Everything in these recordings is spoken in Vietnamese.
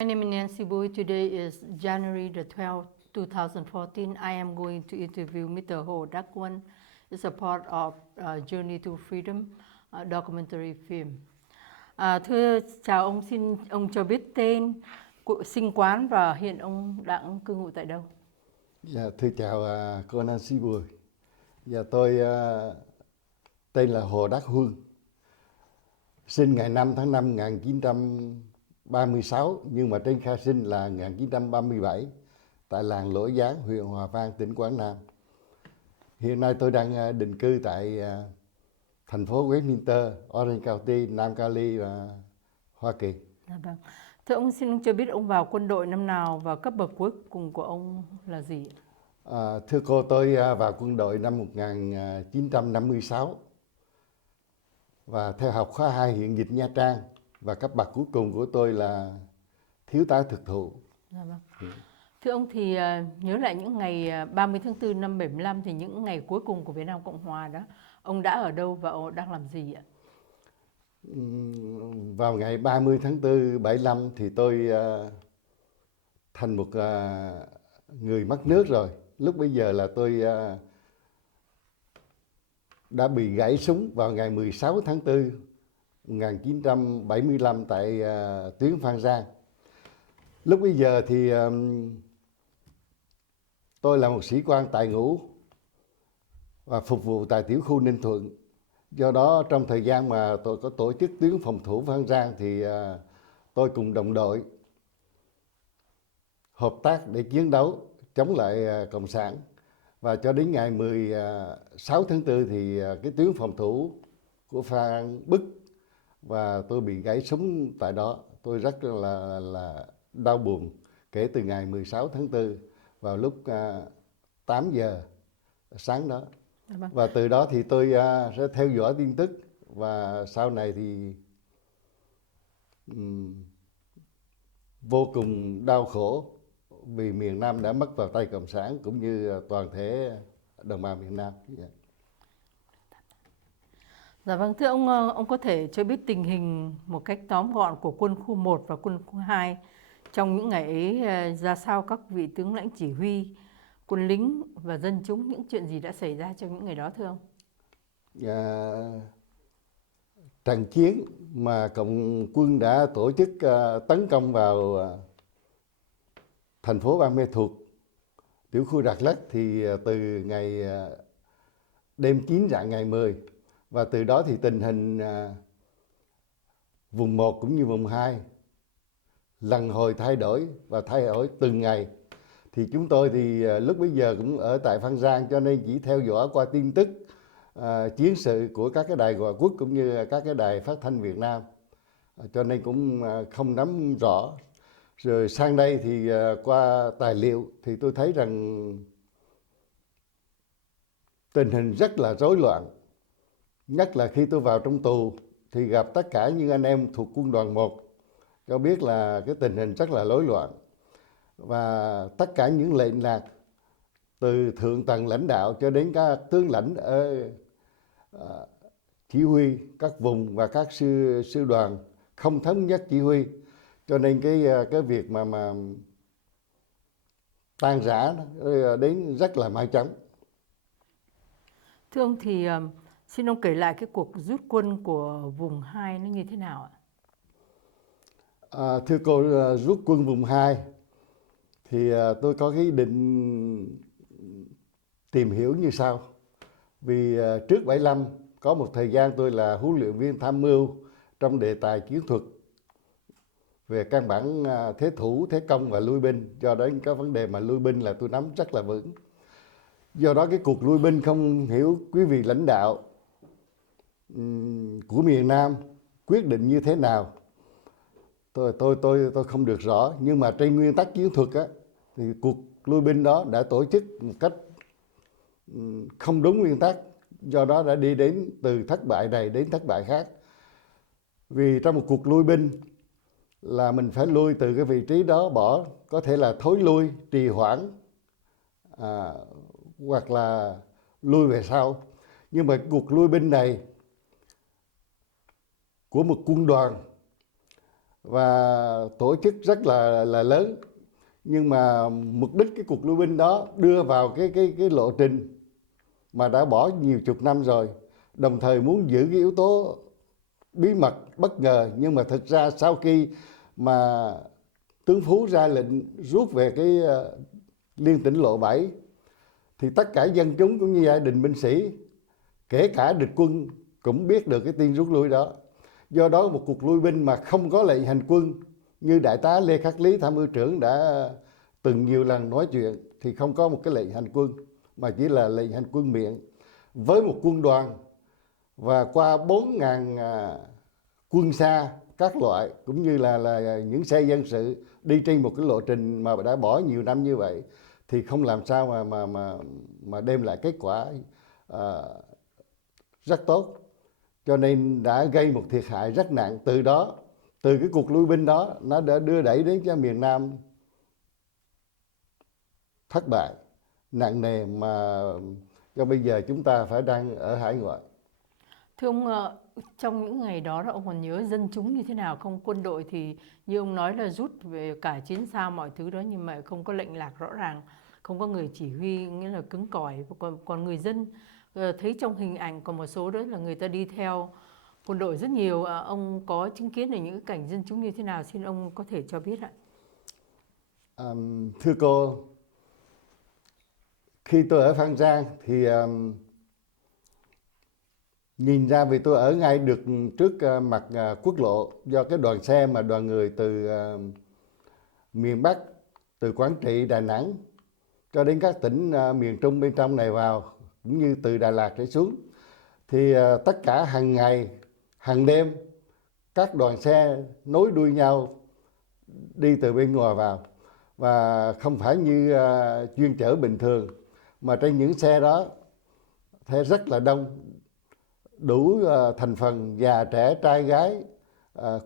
My name is Nancy Boy. Today is January the 12th, 2014. I am going to interview Mr. Hồ Đắc Quân. It's a part of Journey to Freedom documentary film. Thưa chào ông, xin ông cho biết tên, sinh quán và hiện ông đang cư ngụ tại đâu? Dạ, thưa chào cô Nancy Bùi. Dạ, tôi tên là Hồ Đắc Huân, sinh ngày 5 tháng 5 1936, nhưng mà trên khai sinh là 1937 tại làng Lỗi Gián, huyện Hòa Vang, tỉnh Quảng Nam. Hiện nay tôi đang định cư tại thành phố Westminster, Orange County, Nam Cali và Hoa Kỳ. Dạ vâng. Thưa ông, xin ông cho biết ông vào quân đội năm nào và cấp bậc cuối cùng của ông là gì? Thưa cô, tôi vào quân đội năm 1956 và theo học khóa 2 hiện dịch Nha Trang, và cấp bậc cuối cùng của tôi là thiếu tá thực thụ. Dạ vâng. Thưa ông, thì nhớ lại những ngày 30 tháng 4 năm 75 thì những ngày cuối cùng của Việt Nam Cộng Hòa đó, ông đã ở đâu và ông đang làm gì ạ? Vào ngày 30 tháng 4 75 thì tôi thành một người mất nước rồi. Lúc bấy giờ là tôi đã bị gãy súng vào ngày 16 tháng 4 1975 tại tuyến Phan Rang. Lúc bấy giờ thì tôi là một sĩ quan tại ngũ và phục vụ tại tiểu khu Ninh Thuận. Do đó trong thời gian mà tôi có tổ chức tuyến phòng thủ Phan Rang thì tôi cùng đồng đội hợp tác để chiến đấu chống lại Cộng sản. Và cho đến ngày 16 tháng 4 thì cái tuyến phòng thủ của Phan Bức và tôi bị gãy súng tại đó. Tôi rất là đau buồn kể từ ngày 16 tháng 4 vào lúc 8 giờ sáng đó. Và từ đó thì tôi sẽ theo dõi tin tức, và sau này thì vô cùng đau khổ vì miền Nam đã mất vào tay Cộng sản cũng như toàn thể đồng bào miền Nam. Dạ vâng, thưa ông có thể cho biết tình hình một cách tóm gọn của quân khu 1 và quân khu 2 trong những ngày ấy ra sao, các vị tướng lãnh chỉ huy, quân lính và dân chúng, những chuyện gì đã xảy ra trong những ngày đó thưa ông? Trận chiến mà Cộng quân đã tổ chức tấn công vào thành phố Buôn Ma Thuột, tiểu khu Rạc Lắc thì từ ngày đêm 9 rạng ngày 10, và từ đó thì tình hình vùng 1 cũng như vùng 2 lần hồi thay đổi và thay đổi từng ngày. Thì chúng tôi thì lúc bấy giờ cũng ở tại Phan Rang, cho nên chỉ theo dõi qua tin tức chiến sự của các cái đài ngoại quốc cũng như các cái đài phát thanh Việt Nam, cho nên cũng không nắm rõ. Rồi sang đây thì qua tài liệu thì tôi thấy rằng tình hình rất là rối loạn. Nhất là khi tôi vào trong tù thì gặp tất cả những anh em thuộc quân đoàn 1 cho biết là cái tình hình rất là rối loạn. Và tất cả những lệnh lạc từ thượng tầng lãnh đạo cho đến các tướng lãnh ở chỉ huy các vùng và các sư đoàn không thống nhất chỉ huy, cho nên cái việc mà tan rã đến rất là mau chóng. Thưa ông, thì xin ông kể lại cái cuộc rút quân của vùng 2 nó như thế nào ạ? Thưa cô, rút quân vùng 2 thì tôi có cái định tìm hiểu như sau. Vì trước 75 có một thời gian tôi là huấn luyện viên tham mưu trong đề tài chiến thuật về căn bản thế thủ, thế công và lui binh. Do đó có vấn đề mà lui binh là tôi nắm rất là vững. Do đó cái cuộc lui binh không hiểu quý vị lãnh đạo của miền Nam quyết định như thế nào, tôi không được rõ. Nhưng mà trên nguyên tắc chiến thuật á, thì cuộc lui binh đó đã tổ chức một cách không đúng nguyên tắc. Do đó đã đi đến từ thất bại này đến thất bại khác. Vì trong một cuộc lui binh là mình phải lui từ cái vị trí đó bỏ, có thể là thối lui, trì hoãn hoặc là lui về sau. Nhưng mà cuộc lui binh này của một quân đoàn và tổ chức rất là lớn. Nhưng mà mục đích cái cuộc lui binh đó đưa vào cái lộ trình mà đã bỏ nhiều chục năm rồi, đồng thời muốn giữ cái yếu tố bí mật bất ngờ. Nhưng mà thực ra sau khi mà tướng Phú ra lệnh rút về cái liên tỉnh lộ 7 thì tất cả dân chúng cũng như gia đình binh sĩ, kể cả địch quân, cũng biết được cái tin rút lui đó. Do đó một cuộc lui binh mà không có lệnh hành quân, như đại tá Lê Khắc Lý tham mưu trưởng đã từng nhiều lần nói chuyện, thì không có một cái lệnh hành quân mà chỉ là lệnh hành quân miệng, với một quân đoàn và qua 4.000 quân xa các loại, cũng như là những xe dân sự đi trên một cái lộ trình mà đã bỏ nhiều năm như vậy, thì không làm sao mà đem lại kết quả rất tốt. Cho nên đã gây một thiệt hại rất nặng. Từ cái cuộc lui binh đó, nó đã đưa đẩy đến cho miền Nam thất bại nặng nề, mà cho bây giờ chúng ta phải đang ở hải ngoại. Thưa ông, trong những ngày đó ông còn nhớ dân chúng như thế nào không? Quân đội thì như ông nói là rút về cả chiến sao mọi thứ đó, nhưng mà không có lệnh lạc rõ ràng, không có người chỉ huy, nghĩa là cứng cỏi. Còn người dân thấy trong hình ảnh còn một số đó là người ta đi theo quân đội rất nhiều. Ông có chứng kiến được những cảnh dân chúng như thế nào? Xin ông có thể cho biết ạ. Thưa cô, khi tôi ở Phan Rang thì nhìn ra, vì tôi ở ngay được trước mặt quốc lộ, do cái đoàn xe mà đoàn người từ miền Bắc, từ Quảng Trị, Đà Nẵng cho đến các tỉnh miền Trung bên trong này vào, cũng như từ Đà Lạt trở xuống, thì tất cả hàng ngày, hàng đêm, các đoàn xe nối đuôi nhau đi từ bên ngoài vào, và không phải như chuyên chở bình thường, mà trên những xe đó thế rất là đông, đủ thành phần, già trẻ trai gái,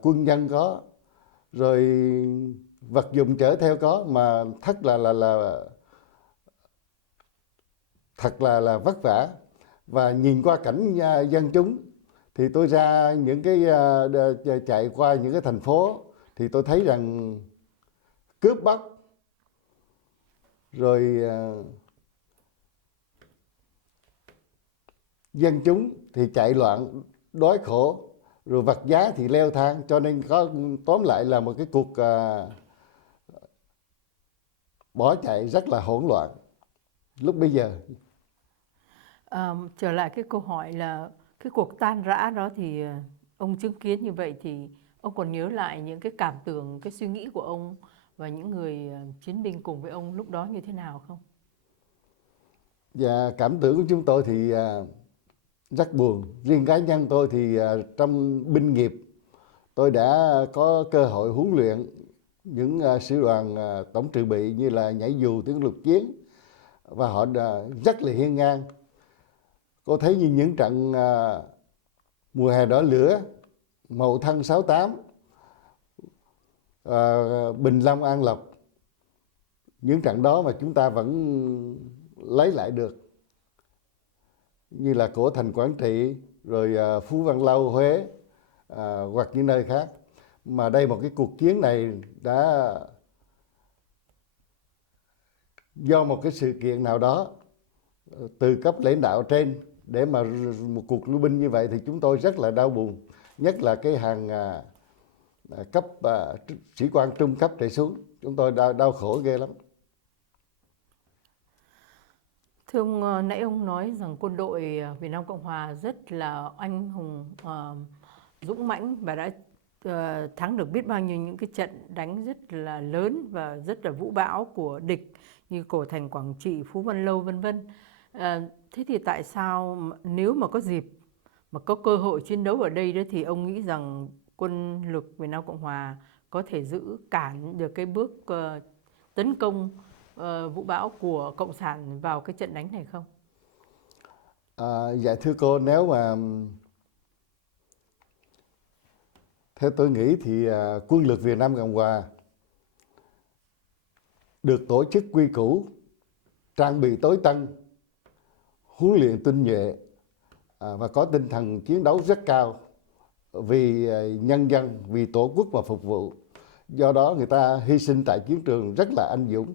quân nhân có, rồi vật dụng chở theo có, mà thật là vất vả. Và nhìn qua cảnh dân chúng thì tôi ra những cái chạy qua những cái thành phố thì tôi thấy rằng cướp bóc, rồi dân chúng thì chạy loạn, đói khổ, rồi vật giá thì leo thang. Cho nên tóm lại là một cái cuộc bỏ chạy rất là hỗn loạn lúc bây giờ. Trở lại cái câu hỏi là cái cuộc tan rã đó thì ông chứng kiến như vậy thì ông còn nhớ lại những cái cảm tưởng, cái suy nghĩ của ông và những người chiến binh cùng với ông lúc đó như thế nào không? Và cảm tưởng của chúng tôi thì rất buồn. Riêng cá nhân tôi thì trong binh nghiệp, tôi đã có cơ hội huấn luyện những sĩ đoàn tổng dự bị như là nhảy dù, tiếng lục chiến, và họ rất là hiên ngang. Cô thấy như những trận mùa hè đỏ lửa, Mậu Thân 68, Bình Long An Lộc, những trận đó mà chúng ta vẫn lấy lại được, như là cổ thành Quảng Trị, rồi Phú Văn Lâu, Huế, hoặc những nơi khác. Mà đây một cái cuộc chiến này đã do một cái sự kiện nào đó từ cấp lãnh đạo trên để mà một cuộc lui binh như vậy, thì chúng tôi rất là đau buồn, nhất là cái hàng cấp sĩ quan trung cấp trở xuống, chúng tôi đau khổ ghê lắm. Thưa ông, nãy ông nói rằng quân đội Việt Nam Cộng Hòa rất là anh hùng, dũng mãnh và đã thắng được biết bao nhiêu những cái trận đánh rất là lớn và rất là vũ bão của địch, như cổ thành Quảng Trị, Phú Văn Lâu, vân vân. Thế thì tại sao nếu mà có dịp mà có cơ hội chiến đấu ở đây đó, thì ông nghĩ rằng quân lực Việt Nam Cộng Hòa có thể giữ cản được cái bước tấn công vũ bão của Cộng sản vào cái trận đánh này không? Dạ thưa cô, nếu mà theo tôi nghĩ thì quân lực Việt Nam Cộng Hòa được tổ chức quy củ, trang bị tối tân, huấn luyện tinh nhuệ, và có tinh thần chiến đấu rất cao, vì nhân dân, vì tổ quốc mà phục vụ. Do đó người ta hy sinh tại chiến trường rất là anh dũng.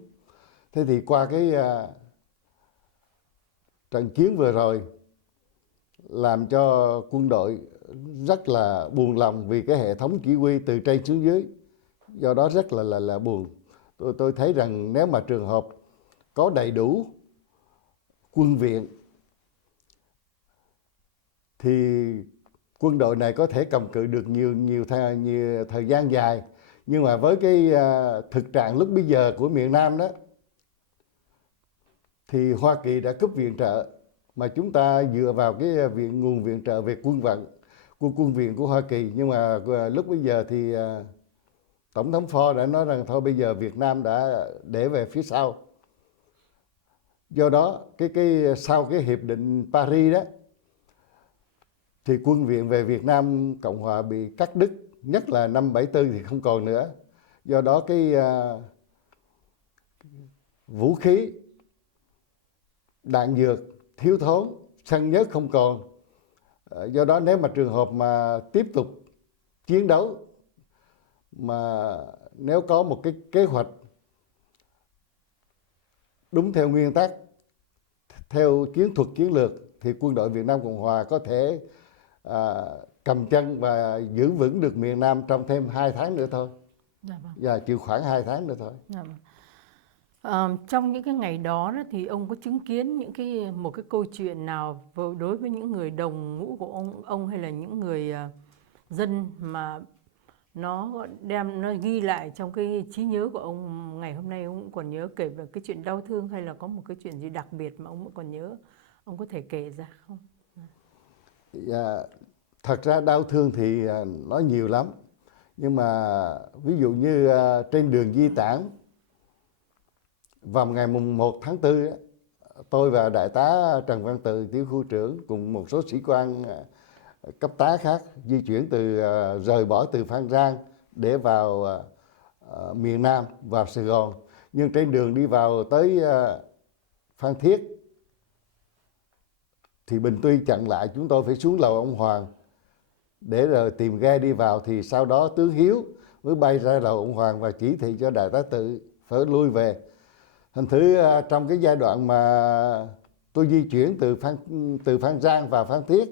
Thế thì qua cái trận chiến vừa rồi làm cho quân đội rất là buồn lòng vì cái hệ thống chỉ huy từ trên xuống dưới. Do đó rất là buồn. Tôi thấy rằng nếu mà trường hợp có đầy đủ quân viện thì quân đội này có thể cầm cự được nhiều thời gian dài. Nhưng mà với cái thực trạng lúc bây giờ của miền Nam đó thì Hoa Kỳ đã cúp viện trợ, mà chúng ta dựa vào cái nguồn viện trợ về quân vận của quân viện của Hoa Kỳ. Nhưng mà lúc bây giờ thì Tổng thống Ford đã nói rằng thôi bây giờ Việt Nam đã để về phía sau. Do đó sau cái hiệp định Paris đó thì quân viện về Việt Nam Cộng Hòa bị cắt đứt, nhất là năm 74 thì không còn nữa. Do đó cái vũ khí, đạn dược thiếu thốn, săn nhớt không còn. Do đó nếu mà trường hợp mà tiếp tục chiến đấu, mà nếu có một cái kế hoạch đúng theo nguyên tắc, theo chiến thuật chiến lược, thì quân đội Việt Nam Cộng Hòa có thể cầm chân và giữ vững được miền Nam trong thêm 2 tháng nữa thôi. Dạ vâng. Và chịu khoảng 2 tháng nữa thôi. Dạ vâng. Trong những cái ngày đó thì ông có chứng kiến một cái câu chuyện nào đối với những người đồng ngũ của ông hay là những người dân mà nó ghi lại trong cái trí nhớ của ông ngày hôm nay, ông cũng còn nhớ, kể về cái chuyện đau thương hay là có một cái chuyện gì đặc biệt mà ông cũng còn nhớ, ông có thể kể ra không? Dạ, thật ra đau thương thì nó nhiều lắm. Nhưng mà ví dụ như trên đường di tản vào ngày mùng 1 tháng 4 tôi và đại tá Trần Văn Từ, tiểu khu trưởng, cùng một số sĩ quan cấp tá khác di chuyển rời bỏ từ Phan Rang để vào miền Nam, vào Sài Gòn. Nhưng trên đường đi vào tới Phan Thiết thì Bình Tuy chặn lại, chúng tôi phải xuống lầu ông Hoàng để rồi tìm ghe đi vào. Thì sau đó tướng Hiếu mới bay ra lầu ông Hoàng và chỉ thị cho đại tá Tự phải lui về. Thành thử trong cái giai đoạn mà tôi di chuyển từ Phan Rang vào Phan Thiết,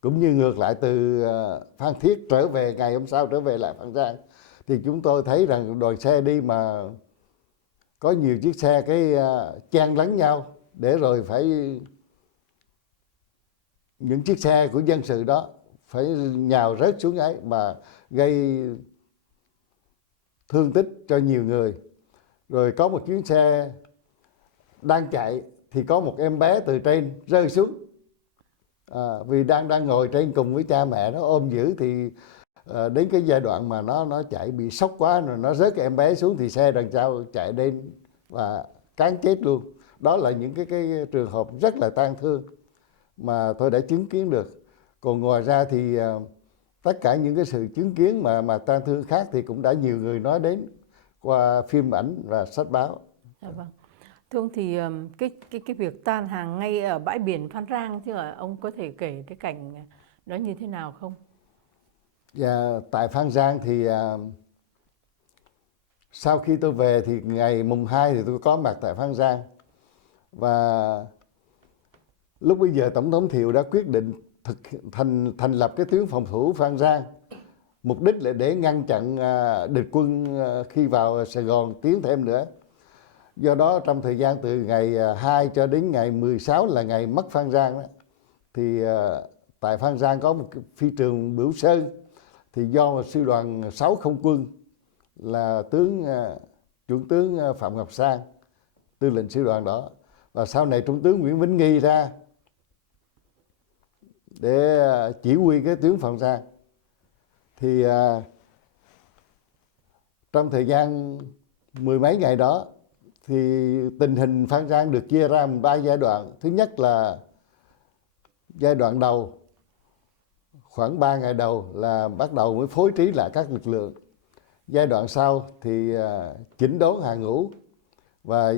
cũng như ngược lại từ Phan Thiết trở về, ngày hôm sau trở về lại Phan Rang, thì chúng tôi thấy rằng đoàn xe đi mà có nhiều chiếc xe chen lấn nhau, để rồi phải những chiếc xe của dân sự đó phải nhào rớt xuống ấy mà gây thương tích cho nhiều người. Rồi có một chuyến xe đang chạy thì có một em bé từ trên rơi xuống, vì đang ngồi trên cùng với cha mẹ nó ôm giữ. Thì đến cái giai đoạn mà nó chạy bị sốc quá rồi nó rớt cái em bé xuống, thì xe đằng sau chạy đến và cán chết luôn. Đó là những cái trường hợp rất là tang thương mà tôi đã chứng kiến được. Còn ngoài ra thì tất cả những cái sự chứng kiến mà tang thương khác thì cũng đã nhiều người nói đến qua phim ảnh và sách báo. Dạ vâng. Thưa ông thì cái việc tan hàng ngay ở bãi biển Phan Rang, chứ ông có thể kể cái cảnh đó như thế nào không? Dạ, tại Phan Rang thì sau khi tôi về thì ngày mùng 2 thì tôi có mặt tại Phan Rang. Và lúc bây giờ Tổng thống Thiệu đã quyết định thành lập cái tuyến phòng thủ Phan Rang, mục đích là để ngăn chặn địch quân khi vào Sài Gòn tiến thêm nữa. Do đó trong thời gian từ ngày 2 cho đến ngày 16 là ngày mất Phan Rang đó, thì tại Phan Rang có một cái phi trường Bửu Sơn, thì do sư đoàn 6 không quân là chuẩn tướng Phạm Ngọc Sang, tư lệnh sư đoàn đó, và sau này trung tướng Nguyễn Vĩnh Nghi ra để chỉ huy cái tuyến Phan Rang. Thì trong thời gian 10 mấy ngày đó thì tình hình Phan Rang được chia ra 3 giai đoạn. Thứ nhất là giai đoạn đầu, khoảng 3 ngày đầu là bắt đầu mới phối trí lại các lực lượng. Giai đoạn sau thì chỉnh đốn hàng ngũ. Và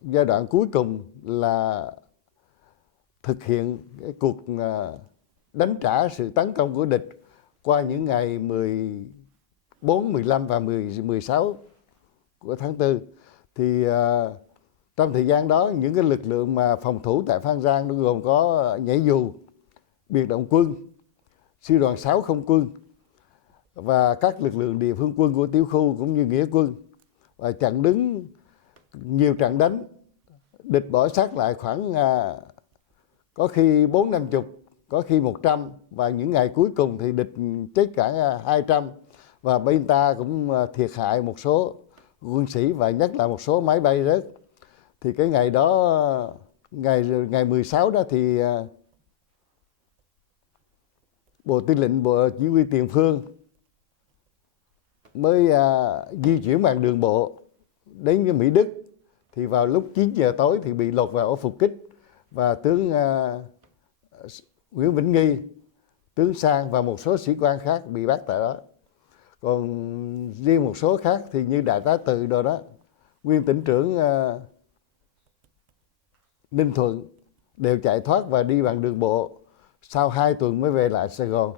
giai đoạn cuối cùng là thực hiện cái cuộc đánh trả sự tấn công của địch qua những ngày 14, 15 và 16 của tháng 4. Thì trong thời gian đó, những cái lực lượng mà phòng thủ tại Phan Rang nó gồm có nhảy dù, biệt động quân, sư đoàn 6 không quân và các lực lượng địa phương quân của tiểu khu cũng như nghĩa quân, và chặn đứng nhiều trận đánh. Địch bỏ sát lại khoảng có khi 40-50, có khi 100, và những ngày cuối cùng thì địch chết cả 200, và bên ta cũng thiệt hại một số quân sĩ và nhất là một số máy bay rớt. Thì cái ngày đó, ngày 16 đó thì Bộ Tư lệnh Bộ Chỉ huy Tiền phương mới di chuyển bằng đường bộ đến cái Mỹ Đức. Thì vào lúc 9 giờ tối thì bị lọt vào ổ phục kích, và tướng Nguyễn Vĩnh Nghi, tướng Sang và một số sĩ quan khác bị bắt tại đó. Còn riêng một số khác thì như đại tá Từ đồ đó, nguyên tỉnh trưởng Ninh Thuận, đều chạy thoát và đi bằng đường bộ. Sau 2 tuần mới về lại Sài Gòn.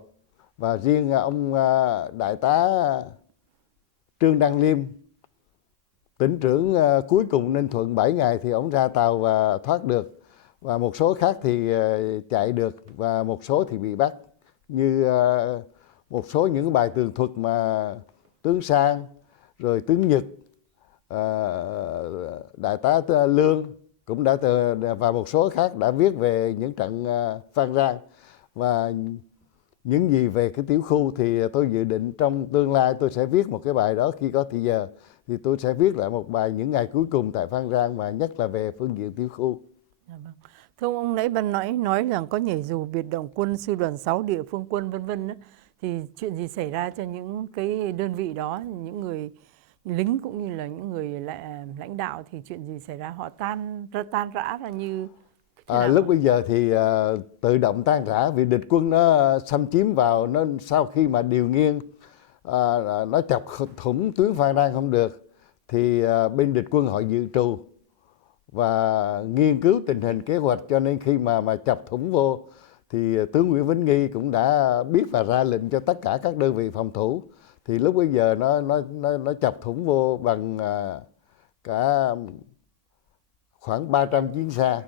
Và riêng ông đại tá Trương Đăng Liêm, tỉnh trưởng cuối cùng Ninh Thuận 7 ngày thì ông ra tàu và thoát được. Và một số khác thì chạy được, và một số thì bị bắt. Như một số những bài tường thuật mà tướng Sang, rồi tướng Nhật, đại tá Lương cũng đã và một số khác đã viết về những trận Phan Rang. Và những gì về cái tiểu khu thì tôi dự định trong tương lai tôi sẽ viết một cái bài đó, khi có thì giờ thì tôi sẽ viết lại một bài những ngày cuối cùng tại Phan Rang, mà nhất là về phương diện tiểu khu. Dạ vâng. Thưa ông, nãy bạn nói rằng có nhảy dù, biệt động quân, sư đoàn 6, địa phương quân vân vân đó. Thì chuyện gì xảy ra cho những cái đơn vị đó, những người lính cũng như là những người lãnh đạo, thì chuyện gì xảy ra? Họ tan rã ra như thế nào? Lúc bây giờ thì tự động tan rã, vì địch quân nó xâm chiếm vào, nó sau khi mà điều nghiên nó chọc thủng tuyến Phan Rang không được, thì bên địch quân họ dự trù và nghiên cứu tình hình kế hoạch, cho nên khi mà chọc thủng vô thì tướng Nguyễn Vĩnh Nghi cũng đã biết và ra lệnh cho tất cả các đơn vị phòng thủ. Thì lúc bây giờ nó chọc thủng vô bằng cả khoảng 300 chiến xa,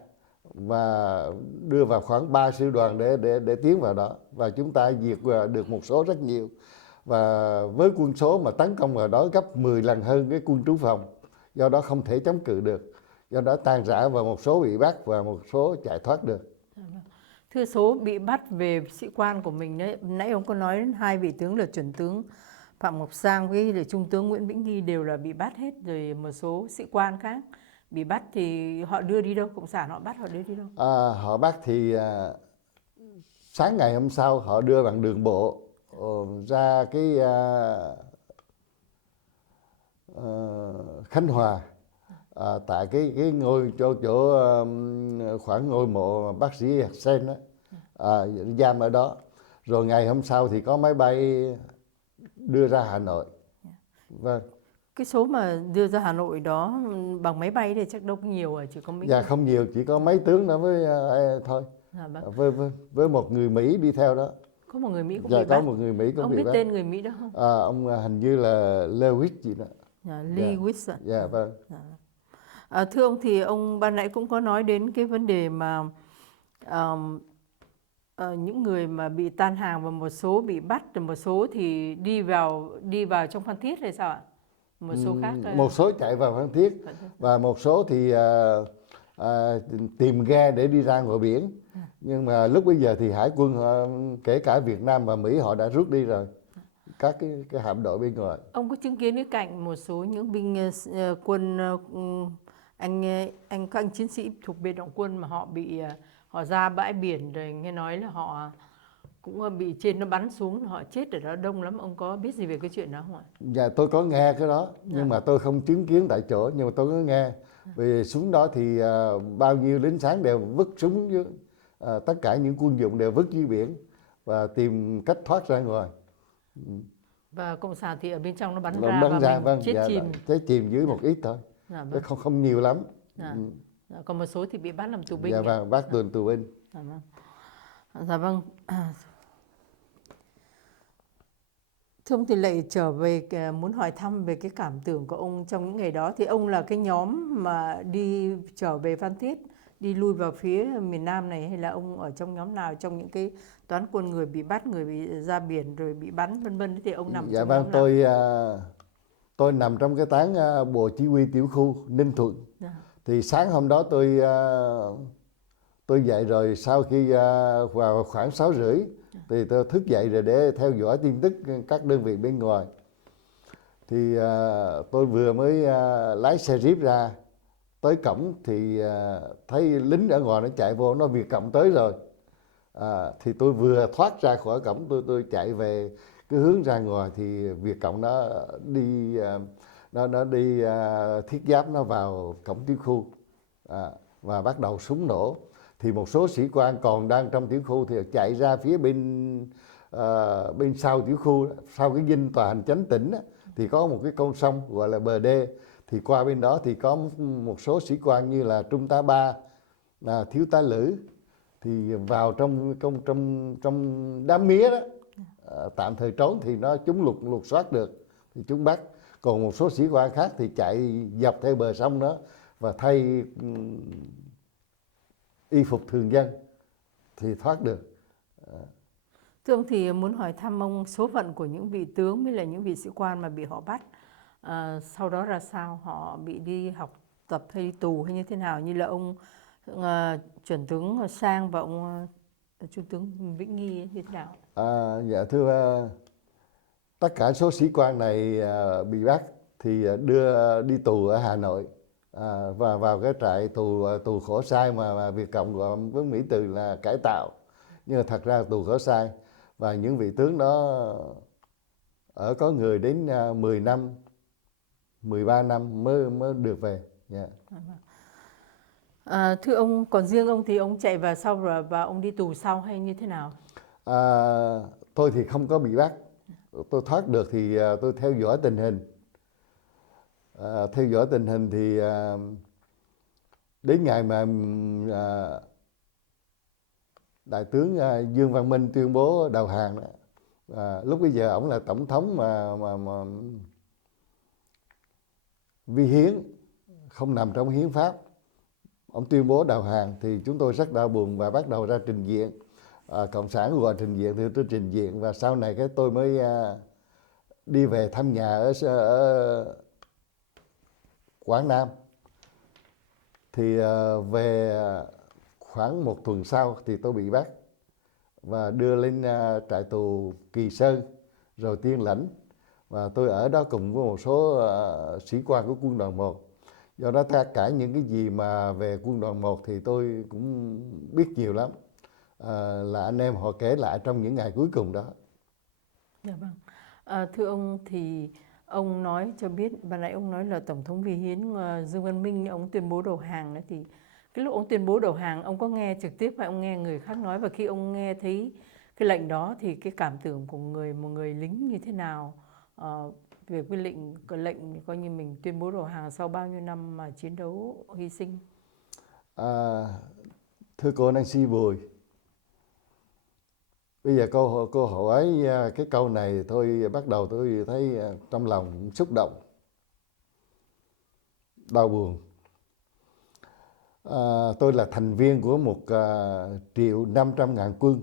và đưa vào khoảng 3 sư đoàn để tiến vào đó, và chúng ta diệt được một số rất nhiều. Và với quân số mà tấn công vào đó gấp 10 lần hơn cái quân trú phòng, do đó không thể chống cự được, do đó tan rã và một số bị bắt và một số chạy thoát được. Thưa, số bị bắt về sĩ quan của mình đấy, nãy ông có nói đến 2 vị tướng là chuẩn tướng Phạm Ngọc Sang với là trung tướng Nguyễn Vĩnh Nghi đều là bị bắt hết, rồi một số sĩ quan khác bị bắt thì họ đưa đi đâu? Cộng sản họ bắt họ đưa đi đâu? Họ bắt thì sáng ngày hôm sau họ đưa bằng đường bộ ra cái Khánh Hòa, tại cái ngôi chỗ khoảng ngôi mộ bác sĩ Sen đó, giam ở đó. Rồi ngày hôm sau thì có máy bay đưa ra Hà Nội. Vâng. Cái số mà đưa ra Hà Nội đó bằng máy bay thì chắc đâu có nhiều, chỉ có mấy. Dạ không nhiều, chỉ có mấy tướng đó với thôi. Dạ, vâng. Với một người Mỹ đi theo đó. Có một người Mỹ cũng Dạ, bị có bắt. một người Mỹ cũng ông bị biết bắt. tên người Mỹ đó không? Ông hình như là Lewis gì đó. Lewis ạ. Dạ vâng. Thưa ông, thì ông ban nãy cũng có nói đến cái vấn đề mà những người mà bị tan hàng và một số bị bắt, rồi một số thì đi vào trong Phan Thiết hay sao ạ? Một số khác một số chạy vào Phan Thiết, và một số thì tìm ghe để đi ra ngoài biển. Nhưng mà lúc bây giờ thì hải quân kể cả Việt Nam và Mỹ họ đã rút đi rồi, các cái hạm đội bên ngoài. Ông có chứng kiến cái cảnh một số những binh quân các anh chiến sĩ thuộc biệt động quân mà họ ra bãi biển, rồi nghe nói là họ cũng bị trên nó bắn xuống, họ chết ở đó đông lắm. Ông có biết gì về cái chuyện đó không ạ? Dạ tôi có nghe cái đó, nhưng mà tôi không chứng kiến tại chỗ, nhưng mà tôi có nghe. Vì xuống đó thì bao nhiêu lính sáng đều vứt súng dưới, tất cả những quân dụng đều vứt dưới biển và tìm cách thoát ra ngoài. Và cộng sản thì ở bên trong nó bắn Và ra bắn và ra, mình vâng, chết dạ, chìm. chết chìm dưới một ít thôi. Dạ, Chứ vâng. không nhiều lắm. Dạ. Còn một số thì bị bắt làm tù binh. Dạ vâng, bắt tù binh. Dạ vâng. Dạ vâng. Thưa ông thì lại trở về muốn hỏi thăm về cái cảm tưởng của ông trong những ngày đó. Thì ông là cái nhóm mà đi trở về Phan Thiết, đi lui vào phía miền Nam này, hay là ông ở trong nhóm nào trong những cái toán quân người bị bắt, người bị ra biển rồi bị bắn vân vân, thì ông nằm Dạ trong vâng, nhóm nào? tôi nằm trong cái toán bộ chỉ huy tiểu khu Ninh Thuận. Dạ. Thì sáng hôm đó tôi dậy rồi, sau khi vào khoảng 6:30 thì tôi thức dậy rồi để theo dõi tin tức các đơn vị bên ngoài. Thì tôi vừa mới lái xe jeep ra tới cổng thì thấy lính ở ngoài nó chạy vô, nó Việt Cộng tới rồi. Thì tôi vừa thoát ra khỏi cổng, tôi chạy về cái hướng ra ngoài thì Việt Cộng nó đi nó đi thiết giáp nó vào cổng tiểu khu, và bắt đầu súng nổ. Thì một số sĩ quan còn đang trong tiểu khu thì chạy ra phía bên sau tiểu khu, sau cái dinh tòa hành chánh tỉnh á, thì có một cái con sông gọi là bờ đê. Thì qua bên đó thì có một số sĩ quan như là trung tá Ba, thiếu tá Lữ, thì vào trong đám mía đó, tạm thời trốn thì nó chúng lục soát được thì chúng bắt. Còn một số sĩ quan khác thì chạy dọc theo bờ sông đó và thay y phục thường dân thì thoát được. Thưa ông thì muốn hỏi thăm ông số phận của những vị tướng với là những vị sĩ quan mà bị họ bắt. Sau đó ra sao? Họ bị đi học tập hay đi tù hay như thế nào? Như là ông chuẩn tướng Sang và ông trung tướng Vĩnh Nghi ấy, như thế nào? Dạ thưa, tất cả số sĩ quan này bị bắt thì đưa đi tù ở Hà Nội, và vào cái trại tù khổ sai mà Việt Cộng gọi với Mỹ từ là cải tạo, nhưng mà thật ra là tù khổ sai. Và những vị tướng đó có người đến 10 năm 13 năm mới được về. Yeah. Thưa ông, còn riêng ông thì ông chạy vào sau rồi và ông đi tù sau hay như thế nào? Tôi thì không có bị bắt, tôi thoát được thì tôi theo dõi tình hình. Theo dõi tình hình thì đến ngày mà đại tướng Dương Văn Minh tuyên bố đầu hàng đó, lúc bây giờ ổng là tổng thống mà vi hiến, không nằm trong hiến pháp. Ông tuyên bố đầu hàng thì chúng tôi rất đau buồn và bắt đầu ra trình diện. Cộng sản gọi trình diện thì tôi trình diện, và sau này cái tôi mới đi về thăm nhà ở Quảng Nam. Thì về khoảng một tuần sau thì tôi bị bắt và đưa lên trại tù Kỳ Sơn rồi Tiên Lãnh, và tôi ở đó cùng với một số sĩ quan của quân đoàn 1. Do đó tất cả những cái gì mà về quân đoàn 1 thì tôi cũng biết nhiều lắm, là anh em họ kể lại trong những ngày cuối cùng đó. Dạ vâng. Thưa ông thì ông nói cho biết, ban nãy ông nói là Tổng thống Vi Hiến Dương Văn Minh ông tuyên bố đầu hàng đấy, thì cái lúc ông tuyên bố đầu hàng ông có nghe trực tiếp hay ông nghe người khác nói, và khi ông nghe thấy cái lệnh đó thì cái cảm tưởng của một người lính như thế nào về cái lệnh coi như mình tuyên bố đầu hàng sau bao nhiêu năm mà chiến đấu hy sinh? Thưa cô Nancy Bùi, bây giờ cô hỏi cái câu này tôi bắt đầu tôi thấy trong lòng xúc động, đau buồn. Tôi là thành viên của 1.500.000 quân.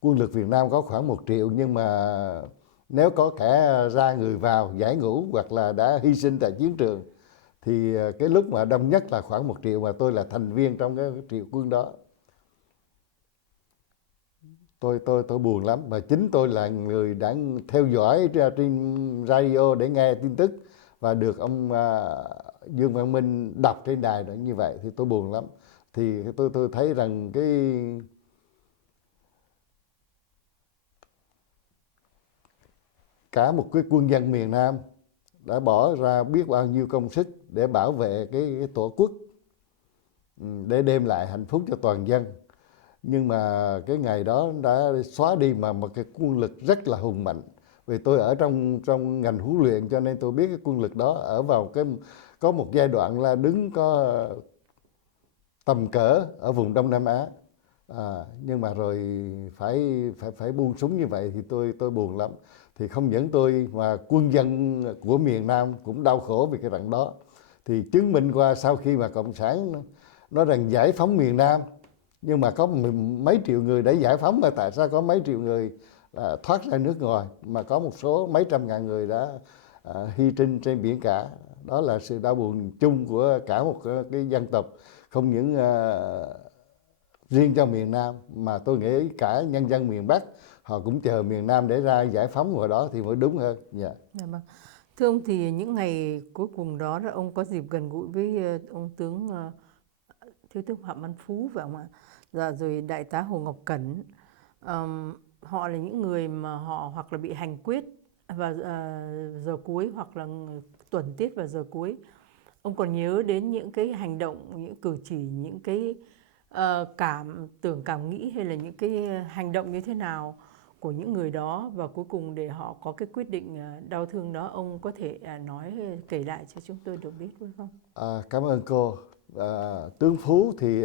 Quân lực Việt Nam có khoảng 1 triệu, nhưng mà nếu có kẻ ra người vào giải ngũ hoặc là đã hy sinh tại chiến trường thì cái lúc mà đông nhất là khoảng 1 triệu, mà tôi là thành viên trong cái triệu quân đó. Tôi buồn lắm, và chính tôi là người đã theo dõi trên radio để nghe tin tức và được ông Dương Văn Minh đọc trên đài đó như vậy thì tôi buồn lắm. Thì tôi thấy rằng cả một cái quân dân miền Nam đã bỏ ra biết bao nhiêu công sức để bảo vệ cái tổ quốc, để đem lại hạnh phúc cho toàn dân. Nhưng mà cái ngày đó đã xóa đi mà một cái quân lực rất là hùng mạnh. Vì tôi ở trong ngành huấn luyện cho nên tôi biết cái quân lực đó ở vào có một giai đoạn là đứng có tầm cỡ ở vùng Đông Nam Á. Nhưng mà rồi phải buông súng như vậy thì tôi buồn lắm. thì không những tôi mà quân dân của miền Nam cũng đau khổ vì cái trận đó. Thì chứng minh qua sau khi mà Cộng sản nói rằng giải phóng miền Nam, nhưng mà có mấy triệu người để giải phóng, mà tại sao có mấy triệu người thoát ra nước ngoài, mà có một số mấy trăm ngàn người đã hy sinh trên biển cả. Đó là sự đau buồn chung của cả một cái dân tộc, không những riêng cho miền Nam, mà tôi nghĩ cả nhân dân miền Bắc họ cũng chờ miền Nam để ra giải phóng hồi đó thì mới đúng hơn. Dạ. Dạ vâng. Thưa ông, thì những ngày cuối cùng đó là ông có dịp gần gũi với ông tướng thiếu tướng Phạm Văn Phú phải không ạ? Dạ, rồi đại tá Hồ Ngọc Cẩn. Họ là những người mà họ hoặc là bị hành quyết vào giờ cuối, hoặc là tuần tiết vào giờ cuối. Ông còn nhớ đến những cái hành động, những cử chỉ, những cái cảm tưởng, cảm nghĩ, hay là những cái hành động như thế nào của những người đó, và cuối cùng để họ có cái quyết định đau thương đó, ông có thể kể lại cho chúng tôi được biết được không? Cảm ơn cô. Tướng Phú thì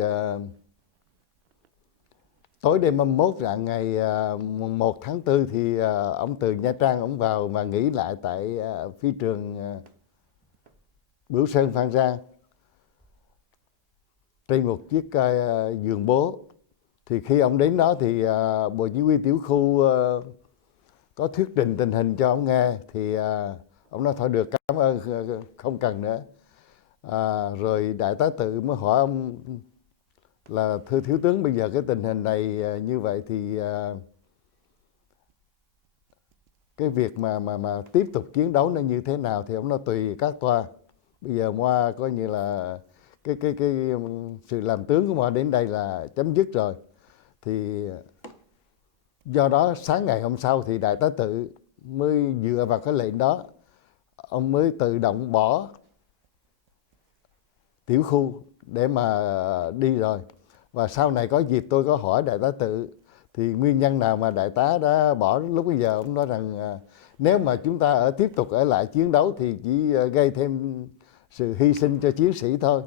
tối đêm 31 rạng ngày 1 tháng 4 thì ông từ Nha Trang ông vào mà nghỉ lại tại phi trường Bửu Sơn Phan Rang trên một chiếc giường bố. Thì khi ông đến đó thì Bộ Chỉ huy Tiểu khu có thuyết trình tình hình cho ông nghe, thì ông nói thôi được, cảm ơn, không cần nữa. Rồi đại tá Tự mới hỏi ông là thưa thiếu tướng, bây giờ cái tình hình này như vậy thì cái việc mà tiếp tục chiến đấu nó như thế nào? Thì ông nói tùy các toa. Bây giờ Moa coi như là cái sự làm tướng của Moa đến đây là chấm dứt rồi. Thì do đó sáng ngày hôm sau thì đại tá Tự mới dựa vào cái lệnh đó, ông mới tự động bỏ tiểu khu để mà đi rồi. Và sau này có dịp tôi có hỏi đại tá Tự thì nguyên nhân nào mà đại tá đã bỏ lúc bây giờ, ông nói rằng nếu mà chúng ta tiếp tục ở lại chiến đấu thì chỉ gây thêm sự hy sinh cho chiến sĩ thôi,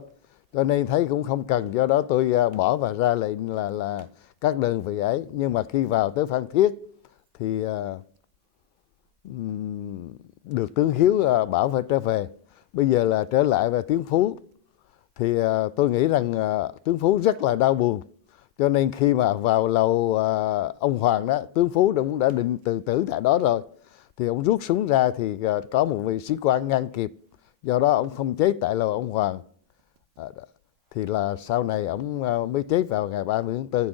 cho nên thấy cũng không cần. Do đó tôi bỏ và ra lệnh là các đơn vị ấy. Nhưng mà khi vào tới Phan Thiết thì được tướng Hiếu bảo phải trở về. Bây giờ là trở lại về tướng Phú. Thì tôi nghĩ rằng tướng Phú rất là đau buồn. Cho nên khi mà vào lầu ông Hoàng đó, tướng Phú cũng đã định tự tử tại đó rồi. Thì ông rút súng ra thì có một vị sĩ quan ngăn kịp. Do đó ông không chết tại lầu ông Hoàng. Thì là sau này ông mới chết vào ngày 30 tháng 4.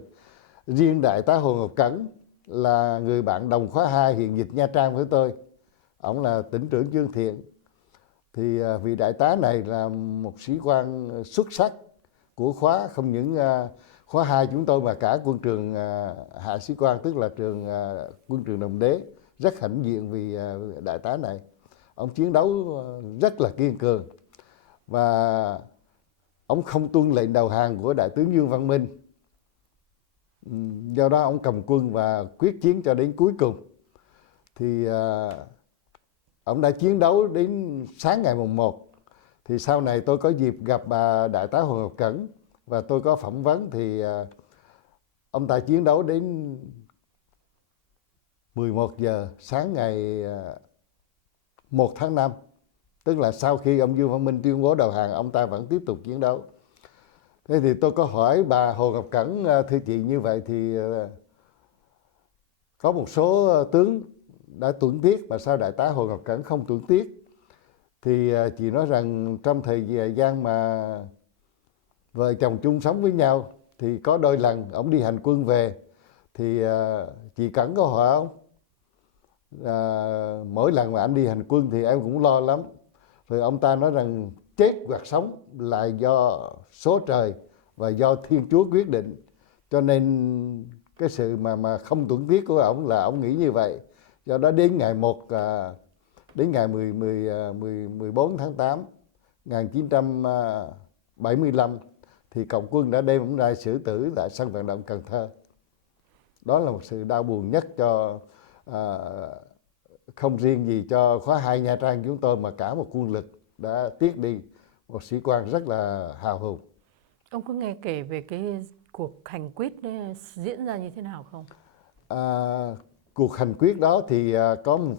Riêng đại tá Hồ Ngọc Cẩn là người bạn đồng khóa 2 hiện dịch Nha Trang với tôi. Ông là tỉnh trưởng Dương Thiện. Thì vị đại tá này là một sĩ quan xuất sắc của khóa, không những khóa 2 chúng tôi mà cả quân trường hạ sĩ quan, tức là trường quân trường Đồng Đế. Rất hãnh diện vì đại tá này. Ông chiến đấu rất là kiên cường. Và ông không tuân lệnh đầu hàng của đại tướng Dương Văn Minh. Do đó ông cầm quân và quyết chiến cho đến cuối cùng. Thì ông đã chiến đấu đến sáng ngày mùng 1. Thì sau này tôi có dịp gặp bà đại tá Hồ Ngọc Cẩn và tôi có phỏng vấn, thì ông ta chiến đấu đến 11 giờ sáng ngày 1 tháng 5. Tức là sau khi ông Dương Văn Minh tuyên bố đầu hàng, ông ta vẫn tiếp tục chiến đấu. Thế thì tôi có hỏi bà Hồ Ngọc Cẩn, thưa chị, như vậy thì có một số tướng đã tuẫn tiết, mà sao đại tá Hồ Ngọc Cẩn không tuẫn tiết? Thì chị nói rằng trong thời gian mà vợ chồng chung sống với nhau thì có đôi lần ông đi hành quân về, thì chị Cẩn có hỏi ông, mỗi lần mà anh đi hành quân thì em cũng lo lắm. Rồi ông ta nói rằng chết hoặc sống là do số trời và do Thiên Chúa quyết định. Cho nên cái sự mà không tuẫn tiết của ông là ông nghĩ như vậy. Do đó đến ngày 14 tháng 8 1975 thì Cộng quân đã đem ông ra xử tử tại sân vận động Cần Thơ. Đó là một sự đau buồn nhất cho không riêng gì cho khóa 2 Nha Trang chúng tôi, mà cả một quân lực đã tiếc đi một sĩ quan rất là hào hùng. Ông có nghe kể về cái cuộc hành quyết diễn ra như thế nào không? cuộc hành quyết đó thì có một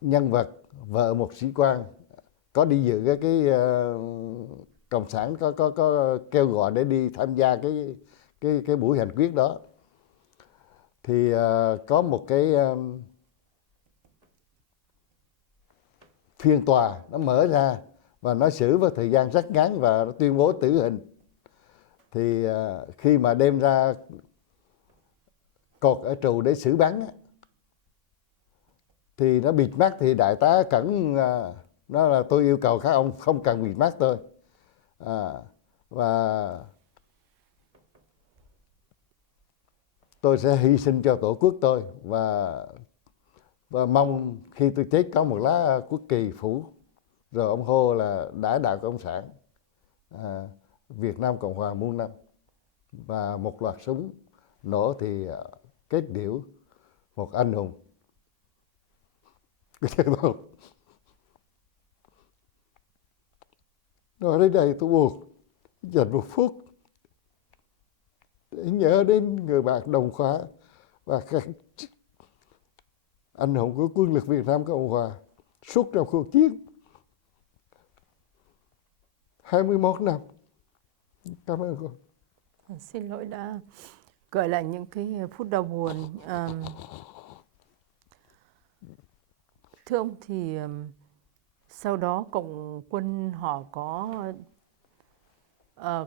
nhân vật vợ một sĩ quan có đi dự cái cộng sản có kêu gọi để đi tham gia cái buổi hành quyết đó. Thì có một cái phiên tòa nó mở ra và nó xử vào thời gian rất ngắn và nó tuyên bố tử hình. Thì khi mà đem ra cột ở trù để xử bắn á, thì nó bịt mắt, thì đại tá Cẩn nói là tôi yêu cầu các ông không cần bịt mắt tôi, và tôi sẽ hy sinh cho tổ quốc tôi, và mong khi tôi chết có một lá quốc kỳ phủ. Rồi ông hô là đã đạo cộng sản Việt Nam Cộng Hòa muôn năm, và một loạt súng nổ thì kết liễu một anh hùng. Nói đến đây tôi buồn, dành một phút để nhớ đến người bạn đồng khóa và các anh hùng của quân lực Việt Nam Cộng Hòa suốt trong cuộc chiến 21 năm. Cảm ơn cô. Xin lỗi đã gợi lại những cái phút đau buồn. Thưa ông thì sau đó Cộng quân họ có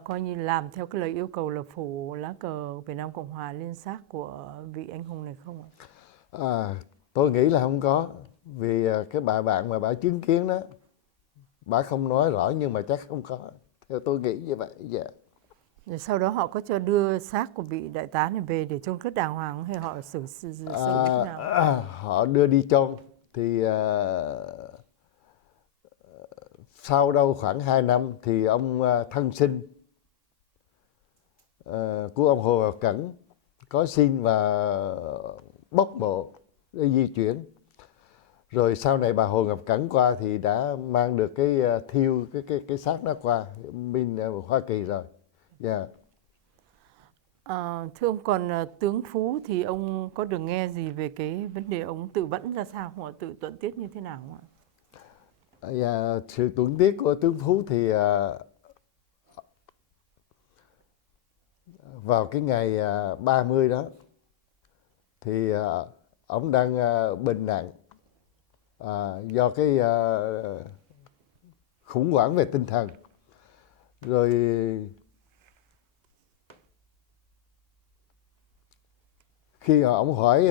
coi như làm theo cái lời yêu cầu là phủ lá cờ Việt Nam Cộng Hòa lên xác của vị anh hùng này không ạ? Tôi nghĩ là không có, vì cái bạn mà bà chứng kiến đó, bà không nói rõ nhưng mà chắc không có. Theo tôi nghĩ như vậy. Dạ. Rồi sau đó họ có cho đưa xác của vị đại tá này về để chôn cất đàng hoàng hay họ xử như thế nào? Họ đưa đi chôn thì sau đâu khoảng 2 năm thì ông thân sinh của ông Hồ Ngọc Cẩn có xin và bốc mộ để di chuyển. Rồi sau này bà Hồ Ngọc Cẩn qua thì đã mang được cái thiêu cái xác đó qua bên Hoa Kỳ rồi. Yeah. Thưa ông, còn tướng Phú thì ông có được nghe gì về cái vấn đề ông tự vẫn ra sao hoặc tự tuẫn tiết như thế nào không ạ? Sự tuẫn tiết của tướng Phú thì vào cái ngày 30 đó thì ông đang bệnh nặng do cái khủng hoảng về tinh thần. Rồi khi ông hỏi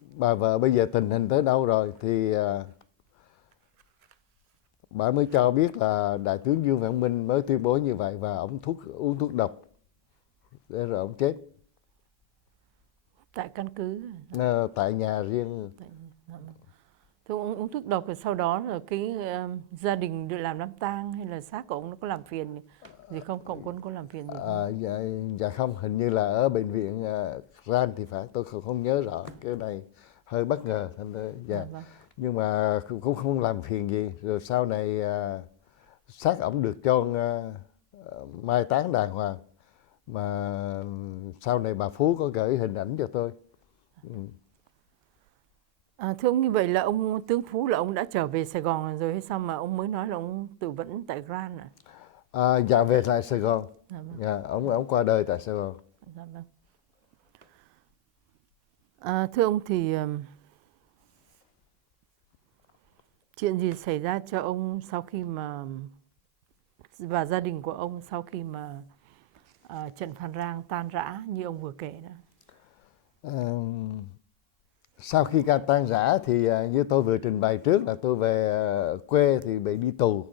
bà vợ bây giờ tình hình tới đâu rồi thì bà mới cho biết là đại tướng Dương Văn Minh mới tuyên bố như vậy, và ông uống thuốc độc để rồi ông chết. Tại căn cứ? Tại nhà riêng. Thưa ông, uống thuốc độc rồi sau đó là cái gia đình được làm đám tang hay là xác của ông nó có làm phiền gì không? Cộng quân có làm phiền gì không? Dạ không, hình như là ở bệnh viện Ran thì phải, tôi không nhớ rõ, cái này hơi bất ngờ. Dạ. Vâng. Nhưng mà cũng không làm phiền gì. Rồi sau này xác ổng được chôn mai táng đàng hoàng, mà sau này bà Phú có gửi hình ảnh cho tôi. Thưa ông, như vậy là ông tướng Phú là ông đã trở về Sài Gòn rồi hay sao mà ông mới nói là ông tự vẫn tại Grand ạ? Dạ về lại Sài Gòn. Dạ vâng. Dạ, ông qua đời tại Sài Gòn. Dạ vâng. Thưa ông thì chuyện gì xảy ra cho ông sau khi mà và gia đình của ông sau khi mà trận Phan Rang tan rã như ông vừa kể đó? Sau khi tan rã thì như tôi vừa trình bày trước là tôi về quê thì bị đi tù,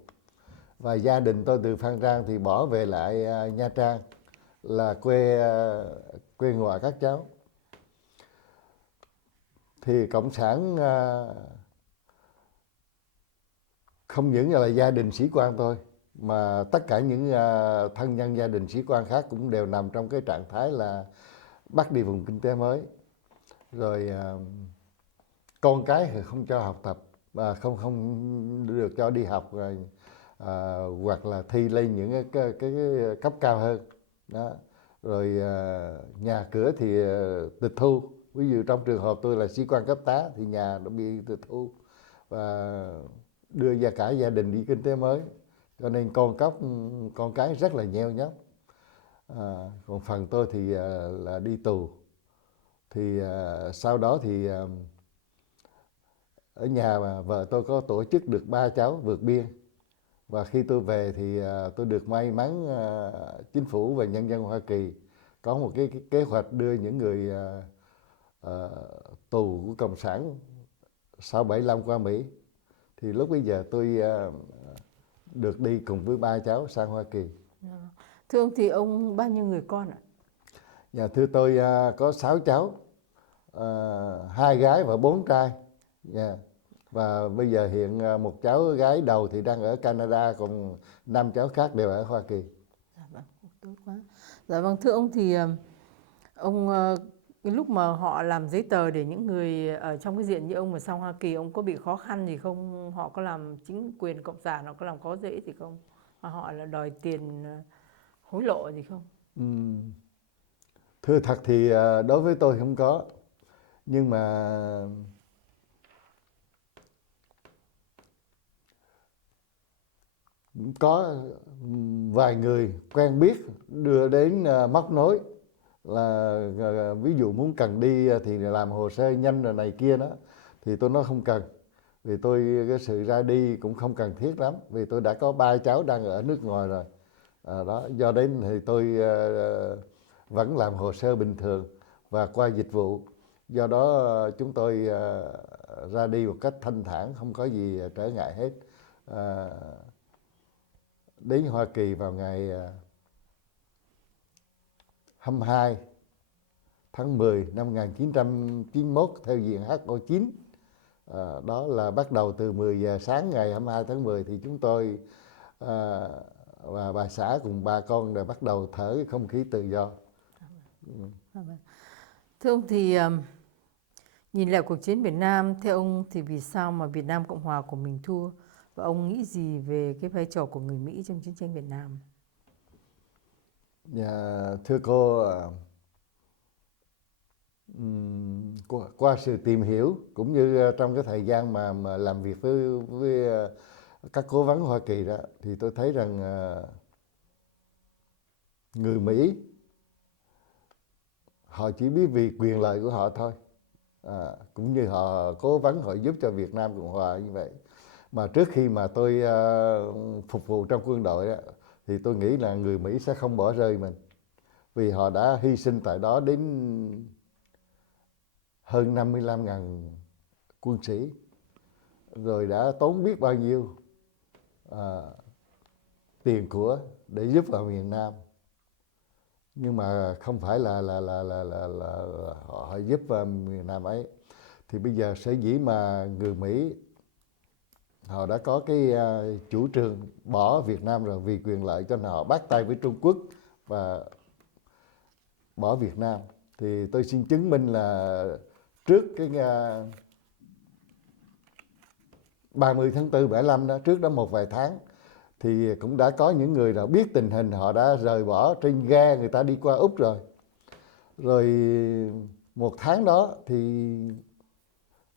và gia đình tôi từ Phan Rang thì bỏ về lại Nha Trang là quê ngoại các cháu. Thì cộng sản không những là gia đình sĩ quan tôi, mà tất cả những thân nhân gia đình sĩ quan khác cũng đều nằm trong cái trạng thái là bắt đi vùng kinh tế mới. Rồi con cái thì không cho học tập, và không được cho đi học, hoặc là thi lên những cái cấp cao hơn đó. rồi nhà cửa thì tịch thu. Ví dụ trong trường hợp tôi là sĩ quan cấp tá thì nhà nó bị tịch thu và đưa cả gia đình đi kinh tế mới, cho nên con cái rất là nheo nhóc. Còn phần tôi thì là đi tù. Thì sau đó thì ở nhà mà vợ tôi có tổ chức được 3 cháu vượt biên, và khi tôi về thì tôi được may mắn chính phủ và nhân dân Hoa Kỳ có một cái kế hoạch đưa những người tù của cộng sản sau 75 qua Mỹ. Thì lúc bây giờ tôi được đi cùng với 3 cháu sang Hoa Kỳ. Thưa ông thì ông bao nhiêu người con ạ? Nhà thưa tôi có 6 cháu, 2 gái và 4 trai. Và bây giờ hiện một cháu gái đầu thì đang ở Canada, còn 5 cháu khác đều ở Hoa Kỳ. Dạ vâng, tốt quá. Dạ vâng, thưa ông thì ông cái lúc mà họ làm giấy tờ để những người ở trong cái diện như ông mà sang Hoa Kỳ, ông có bị khó khăn gì không? Họ có làm chính quyền cộng sản, họ có làm khó dễ gì không? Mà họ là đòi tiền hối lộ gì không? Thưa thật thì đối với tôi không có, nhưng mà có vài người quen biết đưa đến móc nối là ví dụ muốn cần đi thì làm hồ sơ nhanh rồi này kia đó, thì tôi nói không cần, vì tôi cái sự ra đi cũng không cần thiết lắm, vì tôi đã có 3 cháu đang ở nước ngoài rồi. Đó, do đến thì tôi vẫn làm hồ sơ bình thường và qua dịch vụ, do đó chúng tôi ra đi một cách thanh thản, không có gì trở ngại hết. Đến Hoa Kỳ vào ngày 22 tháng 10 năm 1991 theo diện HO9. Đó là bắt đầu từ 10 giờ sáng ngày 22 tháng 10 thì chúng tôi và bà xã cùng ba con đã bắt đầu thở cái không khí tự do. Thưa ông thì nhìn lại cuộc chiến Việt Nam, theo ông thì vì sao mà Việt Nam Cộng Hòa của mình thua? Và ông nghĩ gì về cái vai trò của người Mỹ trong chiến tranh Việt Nam? Thưa cô, qua sự tìm hiểu cũng như trong cái thời gian mà làm việc với các cố vấn Hoa Kỳ đó, thì tôi thấy rằng người Mỹ họ chỉ biết vì quyền lợi của họ thôi, cũng như họ cố vấn họ giúp cho Việt Nam Cộng Hòa như vậy. Mà trước khi mà tôi phục vụ trong quân đội đó, thì tôi nghĩ là người Mỹ sẽ không bỏ rơi mình, vì họ đã hy sinh tại đó đến hơn 55.000 quân sĩ, rồi đã tốn biết bao nhiêu tiền của để giúp vào miền Nam, nhưng mà không phải là họ giúp vào miền Nam ấy. Thì bây giờ sở dĩ mà người Mỹ họ đã có cái chủ trương bỏ Việt Nam rồi vì quyền lợi, cho nên họ bắt tay với Trung Quốc và bỏ Việt Nam. Thì tôi xin chứng minh là trước cái 30 tháng 4 75 đó, trước đó một vài tháng, thì cũng đã có những người nào biết tình hình, họ đã rời bỏ trên ghe, người ta đi qua Úc rồi. Rồi một tháng đó thì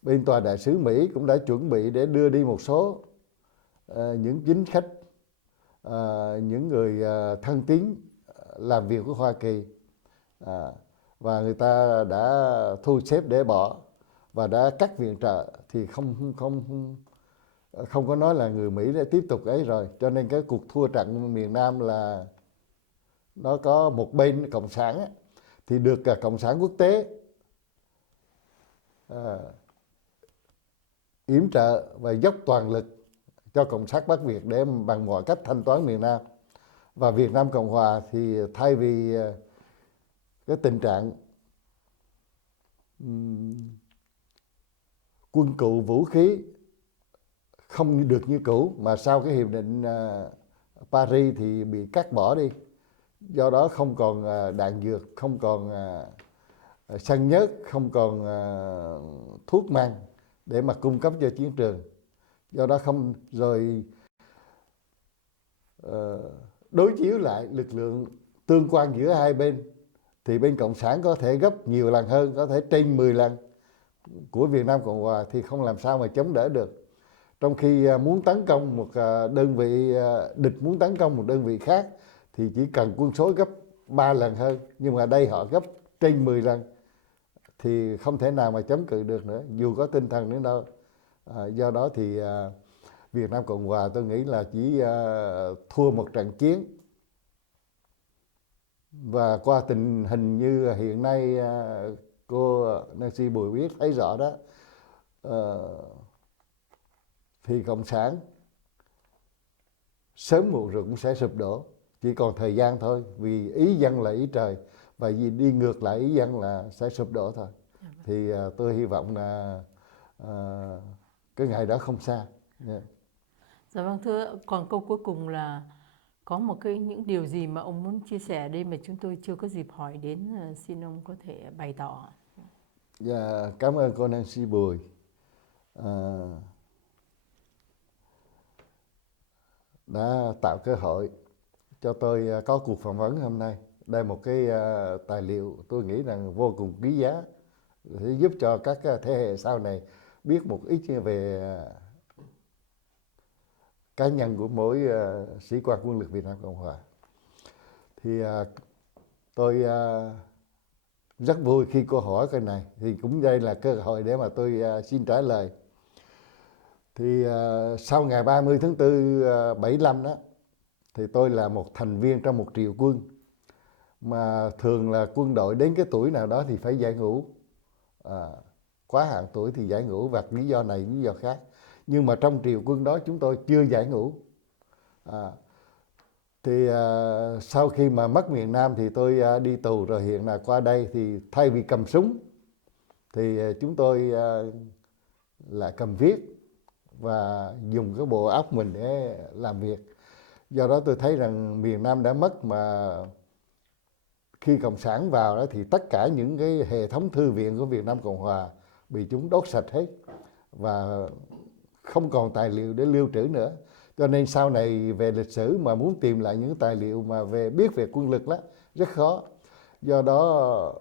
bên tòa đại sứ Mỹ cũng đã chuẩn bị để đưa đi một số những chính khách, những người thân tín làm việc với Hoa Kỳ, và người ta đã thu xếp để bỏ và đã cắt viện trợ, thì không có nói là người Mỹ đã tiếp tục ấy rồi. Cho nên cái cuộc thua trận miền Nam là nó có một bên cộng sản ấy, thì được cộng sản quốc tế yểm trợ và dốc toàn lực cho cộng sản Bắc Việt để bằng mọi cách thanh toán miền Nam. Và Việt Nam Cộng Hòa thì thay vì cái tình trạng quân cụ vũ khí không được như cũ, mà sau cái hiệp định Paris thì bị cắt bỏ đi, do đó không còn đạn dược, không còn xăng nhớt, không còn thuốc men để mà cung cấp cho chiến trường. Do đó không rồi đối chiếu lại lực lượng tương quan giữa hai bên, thì bên Cộng sản có thể gấp nhiều lần hơn, có thể trên 10 lần của Việt Nam Cộng Hòa, thì không làm sao mà chống đỡ được. Trong khi muốn tấn công một đơn vị, địch muốn tấn công một đơn vị khác thì chỉ cần quân số gấp 3 lần hơn, nhưng mà đây họ gấp trên 10 lần thì không thể nào mà chống cự được nữa, dù có tinh thần đến đâu. Do đó thì Việt Nam Cộng Hòa tôi nghĩ là chỉ thua một trận chiến. Và qua tình hình như hiện nay cô Nancy Bùi biết thấy rõ đó, thì Cộng sản sớm muộn rồi cũng sẽ sụp đổ, chỉ còn thời gian thôi, vì ý dân là ý trời, và vì đi ngược lại ý dân là sẽ sụp đổ thôi. Thì tôi hy vọng là cái ngày đó không xa. Yeah. Dạ vâng, thưa, còn câu cuối cùng là có những điều gì mà ông muốn chia sẻ đây mà chúng tôi chưa có dịp hỏi đến, xin ông có thể bày tỏ. Yeah, cảm ơn cô Nancy Bùi. Đã tạo cơ hội cho tôi có cuộc phỏng vấn hôm nay. Đây là một cái tài liệu tôi nghĩ rằng vô cùng quý giá để giúp cho các thế hệ sau này biết một ít về cá nhân của mỗi sĩ quan quân lực Việt Nam Cộng Hòa. Thì tôi rất vui khi cô hỏi cái này, thì cũng đây là cơ hội để mà tôi xin trả lời. Thì sau ngày 30 tháng 4 75 đó, thì tôi là một thành viên trong một triệu quân, mà thường là quân đội đến cái tuổi nào đó thì phải giải ngũ, quá hạn tuổi thì giải ngũ, và lý do này lý do khác. Nhưng mà trong triệu quân đó chúng tôi chưa giải ngũ. Thì sau khi mà mất miền Nam thì tôi đi tù, rồi hiện là qua đây thì thay vì cầm súng thì chúng tôi lại cầm viết và dùng cái bộ óc mình để làm việc. Do đó tôi thấy rằng miền Nam đã mất, mà khi Cộng sản vào đó thì tất cả những cái hệ thống thư viện của Việt Nam Cộng Hòa bị chúng đốt sạch hết, và không còn tài liệu để lưu trữ nữa. Cho nên sau này về lịch sử mà muốn tìm lại những tài liệu mà biết về quân lực đó rất khó. Do đó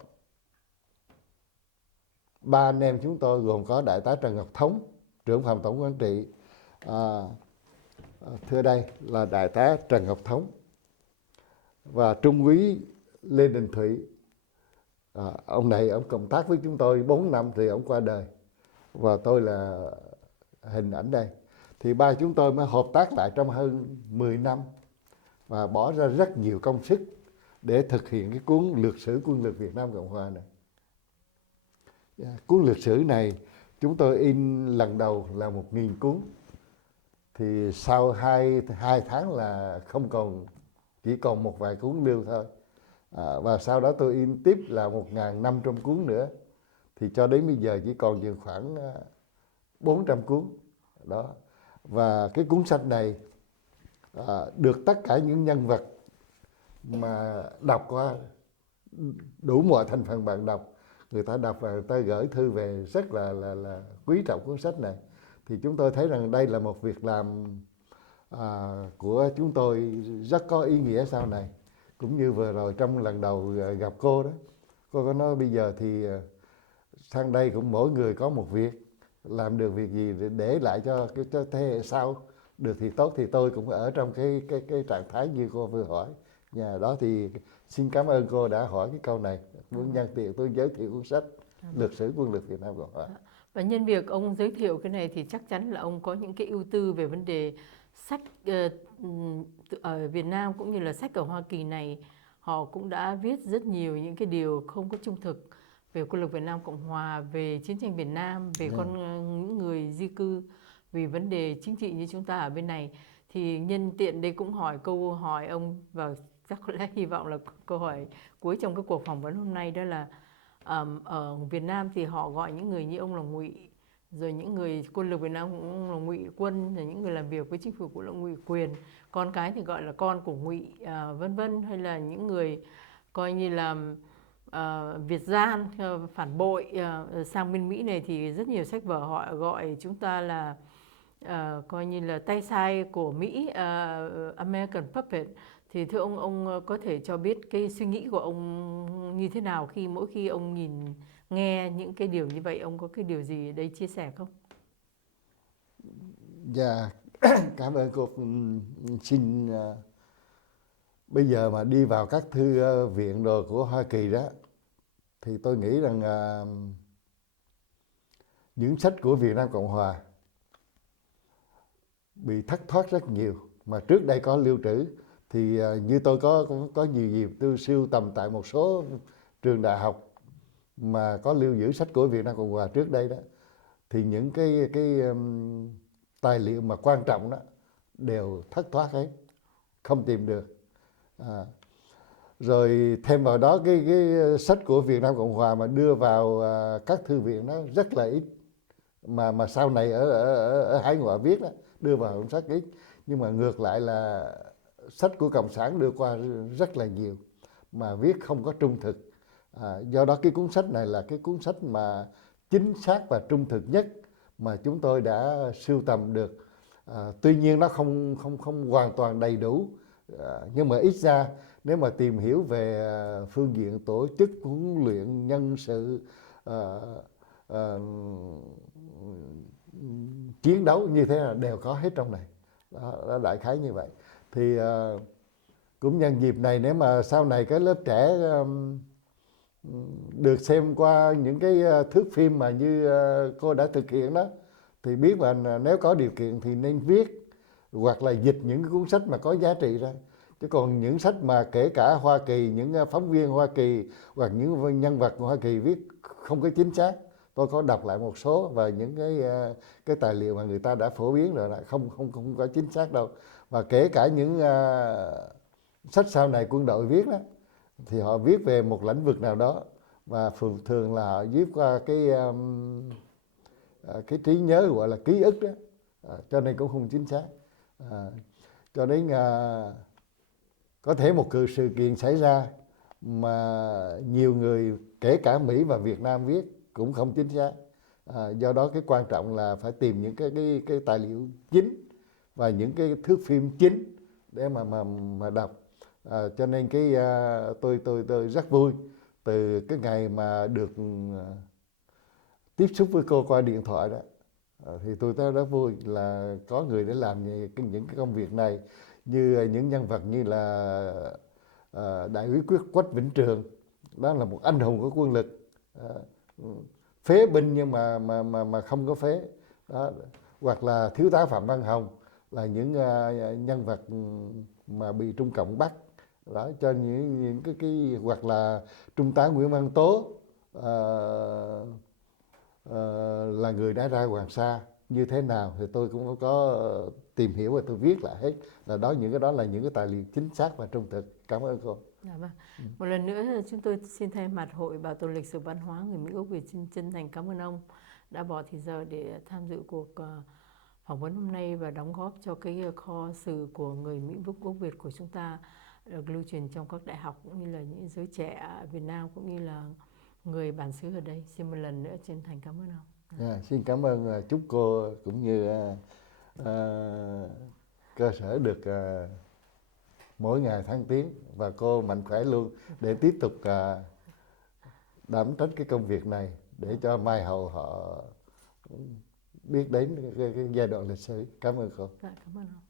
ba anh em chúng tôi gồm có Đại tá Trần Ngọc Thống, trưởng phòng tổng quản trị. Thưa đây là Đại tá Trần Ngọc Thống và Trung úy Lê Đình Thụy. Ông này ông công tác với chúng tôi 4 năm thì ông qua đời, và tôi là hình ảnh đây. Thì ba chúng tôi mới hợp tác lại trong hơn 10 năm và bỏ ra rất nhiều công sức để thực hiện cái cuốn lược sử quân lực Việt Nam Cộng Hòa này. Cuốn lược sử này chúng tôi in lần đầu là 1.000 cuốn. Thì sau 2 tháng là không còn, chỉ còn một vài cuốn lưu thôi. Và sau đó tôi in tiếp là 1.500 cuốn nữa. Thì cho đến bây giờ chỉ còn chừng khoảng 400 cuốn. Đó. Và cái cuốn sách này được tất cả những nhân vật mà đọc qua, đủ mọi thành phần bạn đọc, người ta đọc và người ta gửi thư về rất là quý trọng cuốn sách này. Thì chúng tôi thấy rằng đây là một việc làm của chúng tôi rất có ý nghĩa sau này. Cũng như vừa rồi trong lần đầu gặp cô đó, cô có nói bây giờ thì sang đây cũng mỗi người có một việc, làm được việc gì để lại cho thế hệ sau được thì tốt. Thì tôi cũng ở trong cái trạng thái như cô vừa hỏi. Đó thì xin cảm ơn cô đã hỏi cái câu này. Muốn nhân tiện tôi giới thiệu cuốn sách Lược sử quân lực Việt Nam Cộng Hòa. Và nhân việc ông giới thiệu cái này thì chắc chắn là ông có những cái ưu tư về vấn đề sách ở Việt Nam cũng như là sách ở Hoa Kỳ này. Họ cũng đã viết rất nhiều những cái điều không có trung thực về quân lực Việt Nam Cộng Hòa, về chiến tranh Việt Nam, về những người di cư, vì vấn đề chính trị như chúng ta ở bên này. Thì nhân tiện đây cũng hỏi câu hỏi ông, và chắc có lẽ hy vọng là câu hỏi cuối trong cái cuộc phỏng vấn hôm nay, đó là ở Việt Nam thì họ gọi những người như ông là ngụy, rồi những người quân lực Việt Nam cũng là ngụy quân, rồi những người làm việc với chính phủ cũng là ngụy quyền, con cái thì gọi là con của ngụy, vân vân, hay là những người coi như là Việt gian, phản bội. Sang bên Mỹ này thì rất nhiều sách vở họ gọi chúng ta là coi như là tay sai của Mỹ, American Puppet. Thì thưa ông có thể cho biết cái suy nghĩ của ông như thế nào khi mỗi khi ông nghe những cái điều như vậy, ông có cái điều gì đấy chia sẻ không? Dạ, cảm ơn cô. Xin bây giờ mà đi vào các thư viện đồ của Hoa Kỳ đó, thì tôi nghĩ rằng những sách của Việt Nam Cộng Hòa bị thất thoát rất nhiều, mà trước đây có lưu trữ. Thì như tôi có nhiều dịp tôi sưu tầm tại một số trường đại học mà có lưu giữ sách của Việt Nam Cộng Hòa trước đây đó, thì những cái tài liệu mà quan trọng đó đều thất thoát hết, không tìm được. À, rồi thêm vào đó cái sách của Việt Nam Cộng Hòa mà đưa vào các thư viện nó rất là ít, mà sau này ở hải ngoại viết đó, đưa vào sách ít. Nhưng mà ngược lại là sách của Cộng sản đưa qua rất là nhiều, mà viết không có trung thực. Do đó cái cuốn sách này là cái cuốn sách mà chính xác và trung thực nhất mà chúng tôi đã sưu tầm được. Tuy nhiên nó không hoàn toàn đầy đủ, nhưng mà ít ra nếu mà tìm hiểu về phương diện tổ chức huấn luyện nhân sự, à, à, chiến đấu như thế là đều có hết trong này. Đó, đại khái như vậy. Thì cũng nhân dịp này, nếu mà sau này cái lớp trẻ được xem qua những cái thước phim mà như cô đã thực hiện đó, thì biết là nếu có điều kiện thì nên viết hoặc là dịch những cái cuốn sách mà có giá trị ra. Chứ còn những sách mà kể cả Hoa Kỳ, những phóng viên Hoa Kỳ hoặc những nhân vật của Hoa Kỳ viết không có chính xác. Tôi có đọc lại một số, và những cái tài liệu mà người ta đã phổ biến rồi là không có chính xác đâu. Và kể cả những sách sau này quân đội viết đó, thì họ viết về một lĩnh vực nào đó, và thường là họ viết qua cái trí nhớ gọi là ký ức đó. Cho nên cũng không chính xác. Cho đến có thể một sự kiện xảy ra mà nhiều người kể cả Mỹ và Việt Nam viết cũng không chính xác. Do đó cái quan trọng là phải tìm những cái tài liệu chính và những cái thước phim chính để mà đọc. Cho nên tôi rất vui từ cái ngày mà được tiếp xúc với cô qua điện thoại đó. Thì tôi thấy rất vui là có người để làm những cái công việc này, như những nhân vật như là đại úy Quách Vĩnh Trường, đó là một anh hùng của quân lực, phế binh nhưng mà không có phế đó. Hoặc là thiếu tá Phạm Văn Hồng, là những nhân vật mà bị Trung Cộng bắt đó, cho những cái hoặc là trung tá Nguyễn Văn Tố, là người đã ra Hoàng Sa như thế nào, thì tôi cũng có tìm hiểu và tôi viết lại hết. Là đó, những cái đó là những cái tài liệu chính xác và trung thực. Cảm ơn cô. Dạ vâng. Một lần nữa chúng tôi xin thay mặt Hội Bảo tồn Lịch sử Văn hóa người Mỹ gốc Việt chân thành cảm ơn ông đã bỏ thời giờ để tham dự cuộc phỏng vấn hôm nay và đóng góp cho cái kho sử của người Mỹ gốc Việt của chúng ta được lưu truyền trong các đại học, cũng như là những giới trẻ Việt Nam, cũng như là người bản xứ ở đây. Xin một lần nữa chân thành cảm ơn ông. Xin cảm ơn, chúc cô cũng như cơ sở được mỗi ngày thăng tiến, và cô mạnh khỏe luôn để tiếp tục đảm trách cái công việc này, để cho mai hậu họ biết đến cái giai đoạn lịch sử. Cảm ơn cô. Dạ, cảm ơn ông.